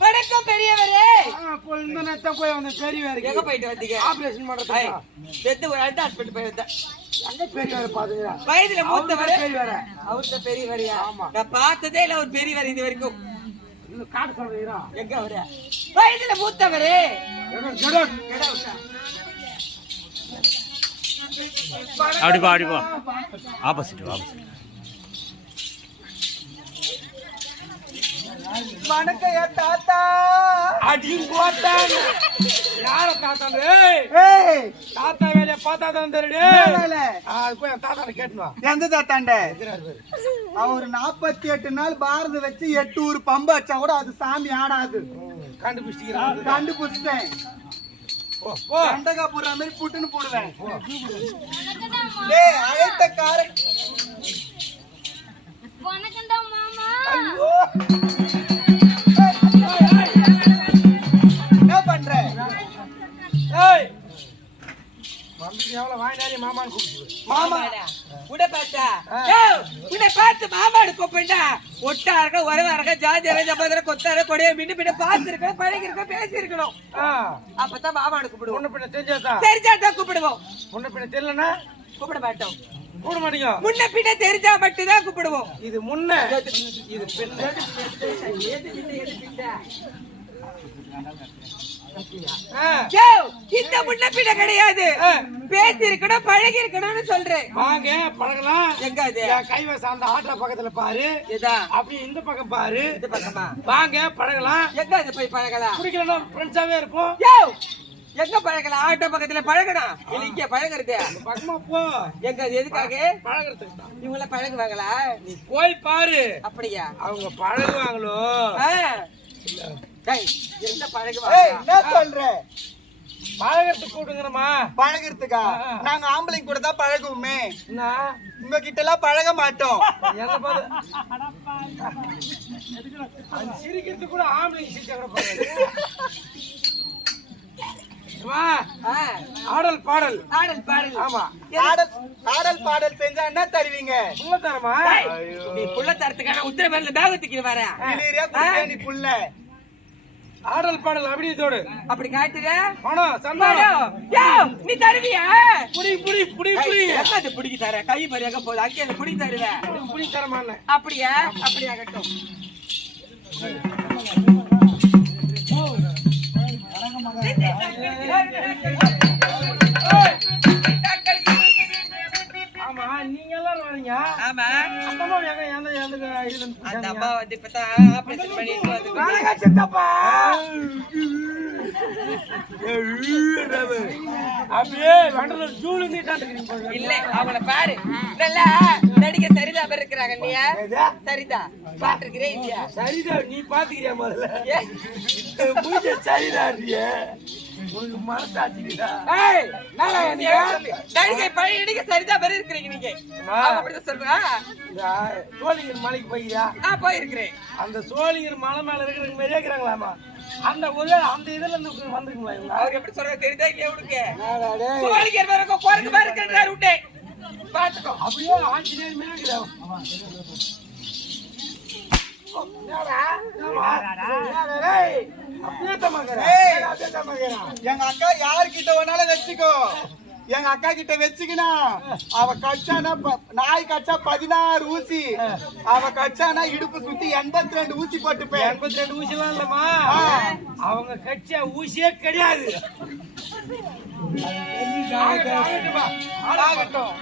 வணக்கம் பெரியவரே. அப்போ இந்த நேரத்தான் போய் வந்த பெரியவர் எங்க போயிட்டு வந்தீங்க? ஆபரேஷன் பண்றதாய் செத்து ஒரு அடுத்த ஹாஸ்பிட்டல் போய் வந்தேன். எங்க பெரியவர் பாத்தீங்களா வயதுல மூத்தவர். பெரியவர். அவர்தான் பெரியவரியா ஆமா. நான் பார்த்ததே இல்ல ஒரு பெரியவர் இது வரைக்கும். காட்ட சொல்றீங்களா எங்க அவரு? வயதுல மூத்தவரே. அப்படி பா அப்படி பா. Opposite opposite. வணக்கம் என் தாத்தா. அடியும் போட்டாங்க யார தாத்தா தாத்தா வேலைய பார்த்தா தான் தெரியுது? அது போய் என் தாத்தா கேட்டுவா எந்த தாத்தாண்ட? அவர் நாற்பத்தி எட்டு நாள் பாரத வச்சு எட்டு ஊர் பம்பு வச்சா கூட அது சாமி ஆடாது. கண்டுபிடிச்சிக்கிறான் கண்டுபிடிச்சிட்டேன். கண்டகா போடுற மாதிரி புட்டுன்னு போடுவேன். டேய் அழைத்த கார உறவா இருக்க ஜாதி ஜபதிர கொத்தார கொடைய மின்னு பின்ன பார்த்து இருக்க பழகி இருக்க பேசி இருக்கணும் ஆ. அப்பதான் மாமாடு கூப்பிடுவோம். முன்ன பின்ன தெரிஞ்சாதான் தெரிஞ்சா தான் கூப்பிடுவோம். முன்ன பின்ன தெரியலனா? கூப்பிட மாட்டோம். கூட மாட்டீங்க? முன்ன பின்ன தெரிஞ்சா மட்டும்தான் கூப்பிடுவோம். இது முன்ன. இது பின்ன? இந்த முன்ன பின்ன கிடையாது. பேசி இருக்கணும் பழகி இருக்கணும்னு சொல்றேன். வாங்க பழகலாம். எங்க அது? என் கைவசம் அந்த ஆட்டோ பக்கத்துல பாரு. இதா? அப்படி இந்த பக்கம் பாரு. இந்த பக்கமா? வாங்க பழகலாம். எங்க அது போய் பழகலாம்? குடிக்கலன்னா ஃப்ரெண்ட்ஸாவே இருப்போம் எங்க பழகலாம்? ஆட்டோ பக்கத்துல பழகணும். இங்க பழகுறது. பக்கமா போ. எங்க எதுக்காக? பழகிறதுக்கு இவங்கள பழகுவாங்களா? நீ போய் பாரு. அப்படியா? அவங்க பழகுவாங்களோ? என்ன சொல்ற? பழகிறதுக்கு கூடுங்கிறமா பழகிறதுக்கா? நாங்க ஆம்பளைங்க கூட தான் பழகுவோமே. என்ன? உங்க கிட்ட எல்லாம் பழக மாட்டோம். என்ன பாரு. அது சிரிக்கிறது கூட ஆம்பளைங்க ஆ, ஆடல் பாடல். ஆடல் பாடல். ஆமா. ஆடல் ஆடல் பாடல் செஞ்சா என்ன தருவீங்க? உள்ள தரமா? நீ புள்ள தரத்துக்கான உத்தரவேல பேகத்துக்கு வர. இளையரியா குடிச்சே நீ புள்ள? ஆடல் பாடல் அப்படியே தோடு அப்படி காட்டுற பணம் சந்தானம் நீ தருவியா புடி புடி புடி புடி அது பிடிக்க தர கை மரியாதை போகுது அங்கே அந்த பிடி தரமான அப்படியா அப்படியாகட்டும் ஆமா அந்த? அம்மா வந்து இப்பதான் ஆபரேஷன் பண்ணிட்டு வந்து வணங்க சித்தப்பா அப்படியே வண்டல நீட்டாட்டுக்கிறீங்க இல்ல அவங்கள பாரு. நல்லா நடிகை சரிதா பேர் இருக்கிறாங்க நீ சரிதா. பாத்துருக்கிறே இல்லையா? சரிதா நீ பாத்துக்கிறியா முதல்ல? ஏ, மூஞ்ச சரிதாரியே உனக்கு மனசாட்சிடா ஏய், நானா நீ சொல்லு. நடிகை பழைய நடிகை சரிதா பேர் இருக்கிறீங்க நீங்க அப்படிதான் சொல்றா சோழிங்கர் மலைக்கு போய்யா? நான் போயிருக்கிறேன். அந்த சோழிங்கர் மலை மேல இருக்கிற மாதிரியே இருக்கிறாங்களாமா? அந்த ஒரு அந்த இதுல இருந்து வந்துருங்களா இவங்க? அவர் எப்படி சொல்றது தெரியுதா இல்லையா உனக்கு? சோழிகர் வேற குரங்கு மாதிரி இருக்கிறாரு விட்டே பாத்துக்கோ அப்படியே ஆஞ்சநேயர் மேல இருக்கிறாங்க எங்க அக்கா யார்கிட்ட வேணாலும் வச்சுக்கோ. எங்க அக்கா கிட்ட வச்சுக்கினா அவ கச்சானா நாய் கச்சா பதினாறு ஊசி. அவ கச்சானா இடுப்பு சுத்தி எண்பத்தி ரெண்டு ஊசி போட்டுப்பேன். எண்பத்தி ரெண்டு ஊசிலாம் இல்லம்மா அவங்க கட்சியா ஊசியே கிடையாது. ஆகட்டும்.